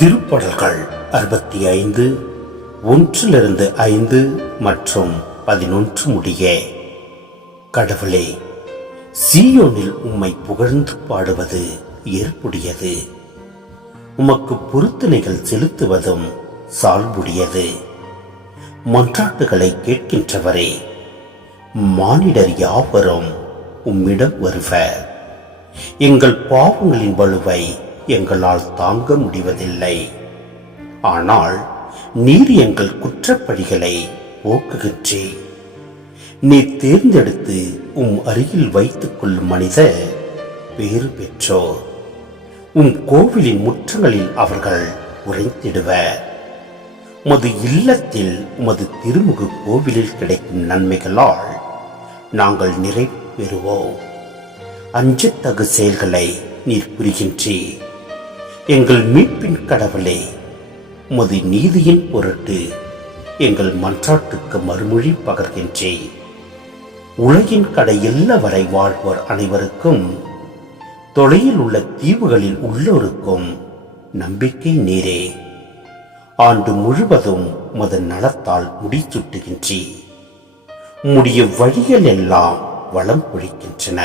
திருப்பாடல்கள் 65 1-5 மற்றும் 11 முடிய. கடவுளே, சீயோனில் உம்மை புகழ்ந்து பாடுவது ஏற்புடையது, உமக்கு பொருத்தனைகள் செலுத்துவதும் சால்புடையது. மன்றாட்டுகளை கேட்கின்றவரே, மானிடர் யாவரும் உம்மிடம் வருவர். எங்கள் பாவங்களின் வலுவை எங்களால் தாங்க முடிவதில்லை. ஆனால் நீர் எங்கள் குற்றப்பழிகளை போக்குகின்றீர். நீர் தேர்ந்தெடுத்து அருகில் வைத்துக் கொள்ளும் மனிதர் பேறு பெற்றோர். கோவிலின் முற்றங்களில் அவர்கள் உறைந்திடுவர். உமது இல்லத்தில் உமது திருமுக கோவிலில் கிடைக்கும் நன்மைகளால் நாங்கள் நிறைவு பெறுவோம். அஞ்சத்தகு செயல்களை நீர் புரிகின்றீர். எங்கள் மீட்பின் கடவுளே, உமது நீதியின் பொருட்டு எங்கள் மன்றாட்டுக்கு மறுமொழி பகர்கின்றேன். உலகின் கடையெல்ல வரை வாழ்வோர் அனைவருக்கும், தொலையில் உள்ள தீவுகளில் உள்ளோருக்கும் நம்பிக்கை நீரே. ஆண்டு முழுவதும் உமது நலத்தால் முடிசூட்டுகின்றீர். உம்முடைய வழிகள் எல்லாம் வளம் பொழிக்கின்றன.